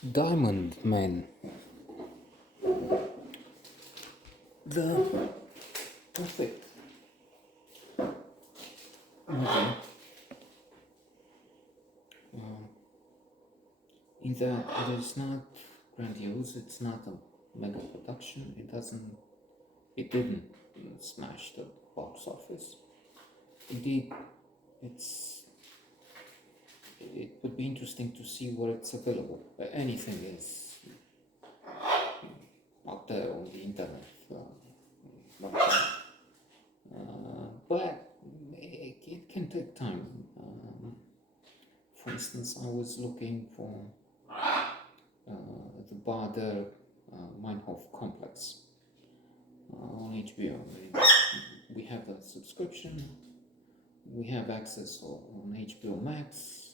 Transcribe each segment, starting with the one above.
Diamond Man. The perfect movie in that it is not grandiose, it's not a mega production, it didn't smash the box office. Indeed, it's it would be interesting to see where it's available. Anything is out there on the internet. Not but it can take time. For instance, I was looking for the Bader Meinhof complex on HBO. We have a subscription. We have access on HBO Max.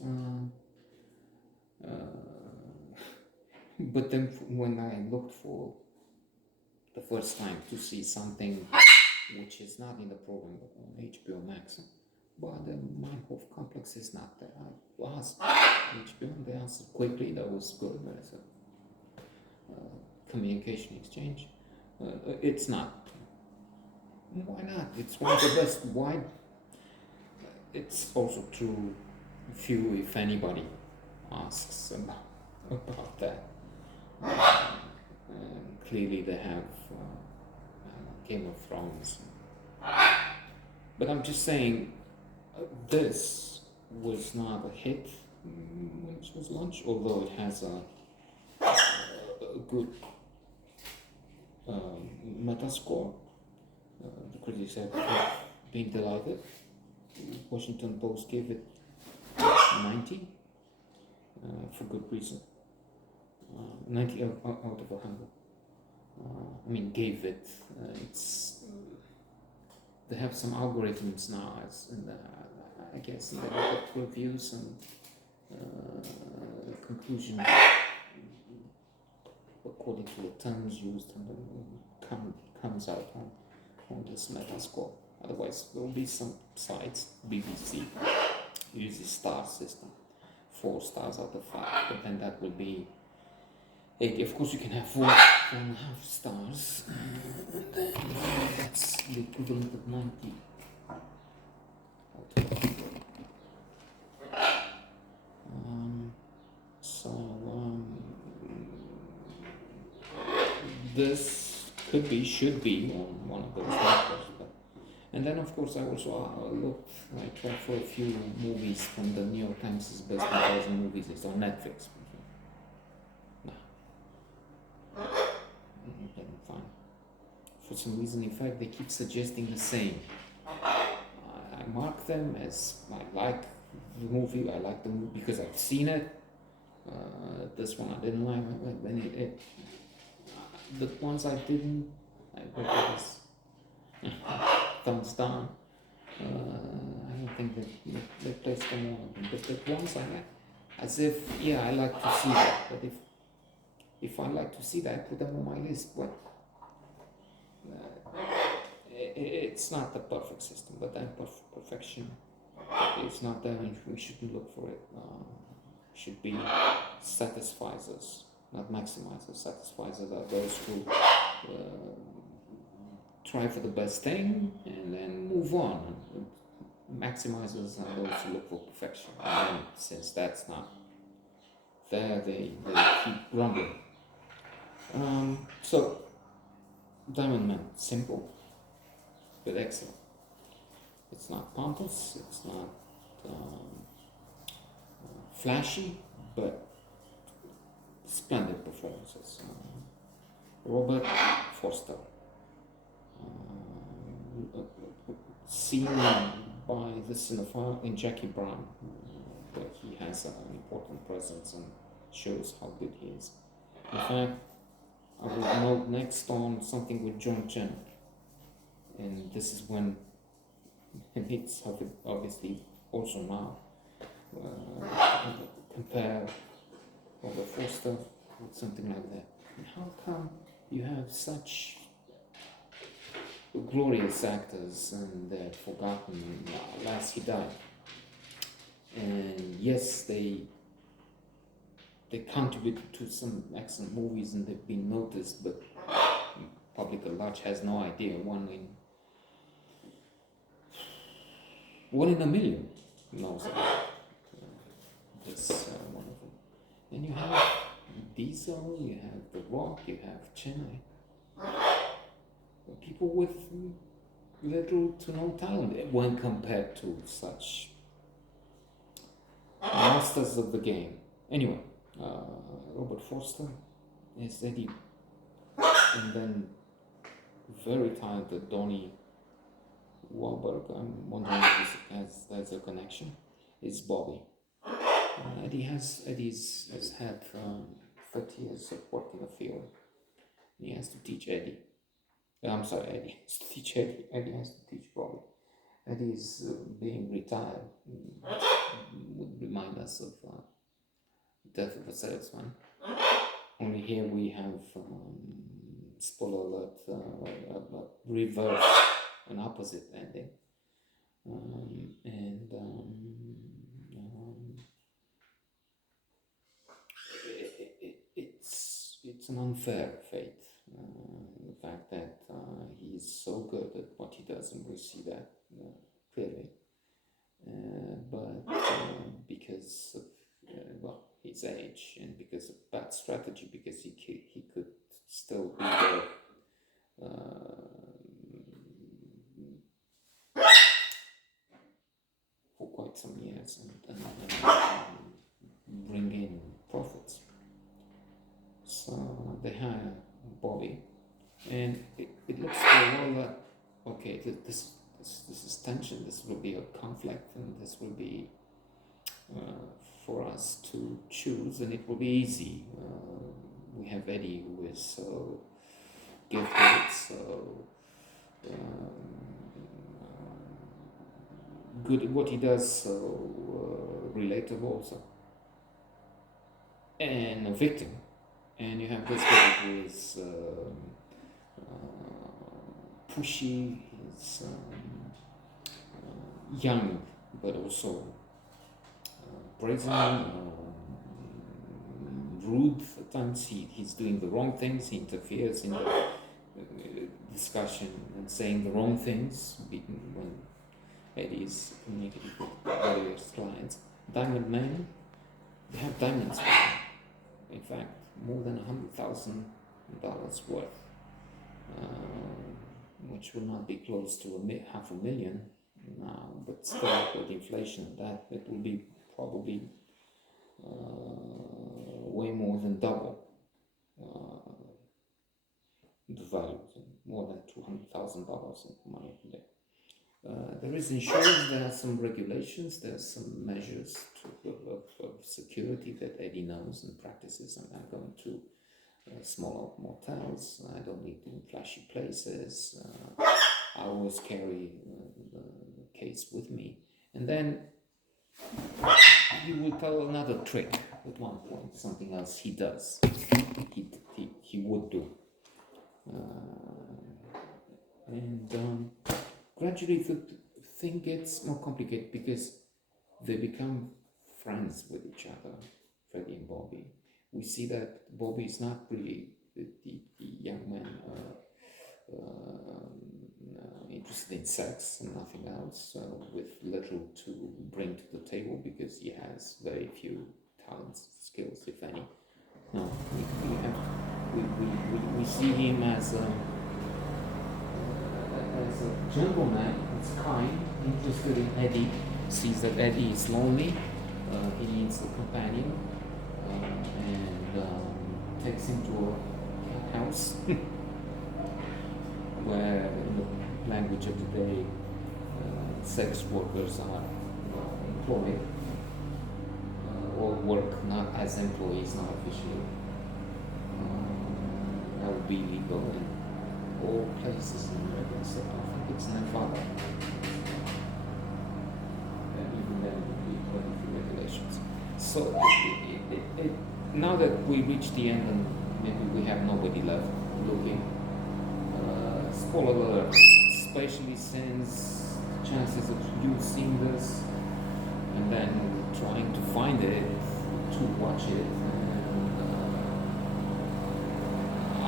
But then when I looked for the first time to see something which is not in the program but on HBO Max, but the Meinhof complex is not there. I asked HBO and they answered quickly, that was good. There's a communication exchange. It's not. Why not? It's one of the best. Why? It's also true, few, if anybody, asks about that. Clearly they have Game of Thrones. But I'm just saying, this was not a hit when it was launched, although it has a good Metascore. The critics have been delighted. Washington Post gave it 90 for good reason. 90 out of 100. I mean, gave it. They have some algorithms now, and I guess they look at reviews and conclusion according to the terms used, and comes out on this Metascore. Otherwise, there will be some sites. BBC uses star system, 4 stars out of 5, but then that will be 80. Of course, you can have 4.5 stars, and then that's the equivalent of 90. This should be on one of those networks. And then, of course, I also looked. I tried for a few movies from the New York Times' best 1,000 movies. It's on Netflix. No, didn't find. For some reason, in fact, they keep suggesting the same. I mark them as I like the movie. I like the movie because I've seen it. This one I didn't like. When the ones I didn't, I put it as thumbs down. I don't think that they placed them all of them, but the ones I like, as if, yeah, I like to see that, but if I like to see that, I put them on my list. But it's not the perfect system, but that perfection is not there, and we shouldn't look for it. Should be satisfies us, not maximizes. Satisfies us are those who try for the best thing and then move on. Maximizers are those who look for perfection, and then since that's not there, they keep grumbling. So Diamond Man, simple but excellent. It's not pompous, it's not flashy, but splendid performances. Robert Forster, seen by the cinephile in Jackie Brown, where he has an important presence and shows how good he is. In fact, I will note next on something with John Chen, and this is when it's obviously also now compare Robert Forster with something like that. And how come you have such glorious actors and they're forgotten? Last he died, and yes, they they contributed to some excellent movies and they've been noticed, but public at large has no idea. One in a million knows about this one of them. Then you have Diesel, you have The Rock, you have Chennai. People with little to no talent when compared to such masters of the game. Anyway, Robert Forster is Eddie, and then very talented Donnie Wahlberg. I'm wondering if there's a connection. Is Bobby. Eddie has had 30 years of work in the field. He has to teach Eddie. I'm sorry, Eddie has to teach Eddie. Eddie has to teach Bobby. Eddie is being retired. Would remind us of Death of a Salesman. Only here we have, spoiler alert, reverse, an opposite ending. It's an unfair fate. The fact that he's so good at what he does, and we see that clearly. But because of his age, and because of bad strategy, because he could still be there. For quite some years and bring in profits. So they hire Bobby, and it looks for a while that okay, this is tension. This will be a conflict, and this will be for us to choose, and it will be easy. We have Eddie who is so gifted, so good at what he does, so relatable also, and a victim. And you have this guy who is pushy, he's young, but also brazen, rude at times. He's doing the wrong things, he interferes in the discussion and saying the wrong things when Eddie is communicating with various clients. Diamond Men, they have diamonds for them. In fact, more than $100,000 worth, which will not be close to $500,000 now, but still with inflation, that it will be probably way more than double the value, more than $200,000 in money today. There is insurance, there are some regulations, there are some measures of security that Eddie knows and practices. I'm not going to smaller motels, I don't need in flashy places. I always carry the case with me. And then he will tell another trick at one point, something else he does, he would do. Gradually the thing gets more complicated because they become friends with each other, Freddie and Bobby. We see that Bobby is not really the young man interested in sex and nothing else, with little to bring to the table because he has very few talents, skills, if any. No, we see him as a gentleman, it's kind, interested in Eddie, sees that Eddie is lonely, he needs a companion, and takes him to a house where, in the language of the day, sex workers are employed, or work not as employees, not officially. That would be legal in all places in America, except I think it's Nevada. And even then, it would be according to regulations. So, now that we reach the end and maybe we have nobody left looking, spoiler alert, especially since chances of you seeing this and then trying to find it, to watch it,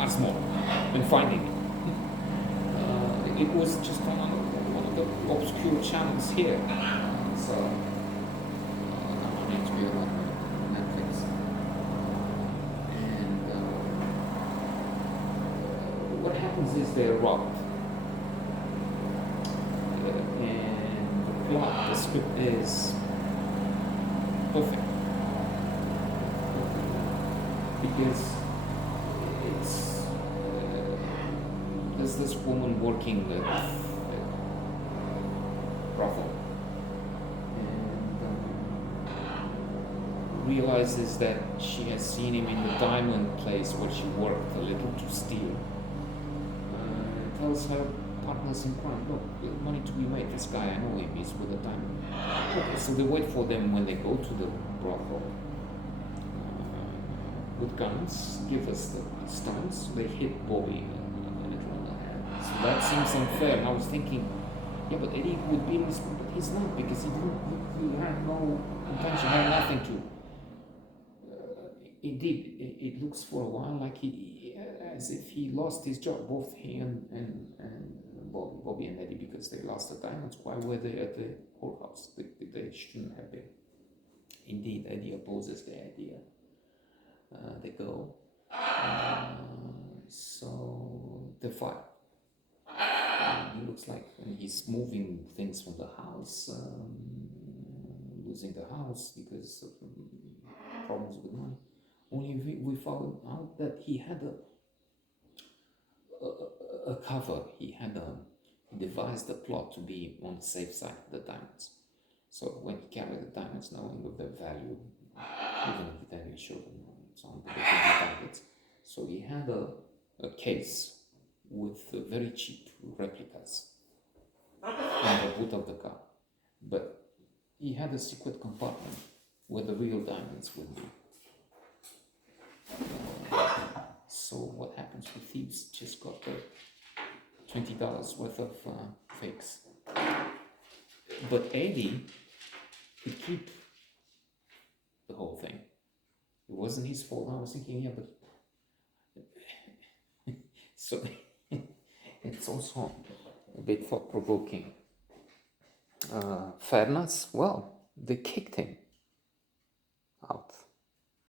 times more when finding it. It was just on one of the obscure channels here. So I'm on HBO, not on Netflix. And what happens is they're robbed. And the plot, the script is perfect. Because it's there's this woman working at brothel and realizes that she has seen him in the diamond place where she worked a little to steal. Tells her partners in crime, look, there's money to be made. This guy, I know him, he's with a diamond. Okay, so they wait for them when they go to the brothel with guns, give us the stones, they hit Bobby a little on the head. So that seems unfair. And I was thinking, yeah, but Eddie would be responsible, but he's not, because he had no intention, had nothing to. Indeed, it looks for a while like as if he lost his job, both he and Bobby and Eddie, because they lost the diamonds. Why were they at the courthouse? They shouldn't have been. Indeed, Eddie opposes the idea. They go. So they fight. It looks like when he's moving things from the house, losing the house because of problems with money. Only we found out that he had a cover. He devised a plot to be on the safe side of the diamonds. So when he carried the diamonds, knowing of their value, even if then he showed them some of the targets. So he had a case with very cheap replicas on the boot of the car. But he had a secret compartment where the real diamonds would be. So what happens with thieves? Just got the $20 worth of fakes. But Eddie could keep the whole thing. It wasn't his fault. I was thinking, yeah, but so it's also a bit thought-provoking. Fairness, well, they kicked him.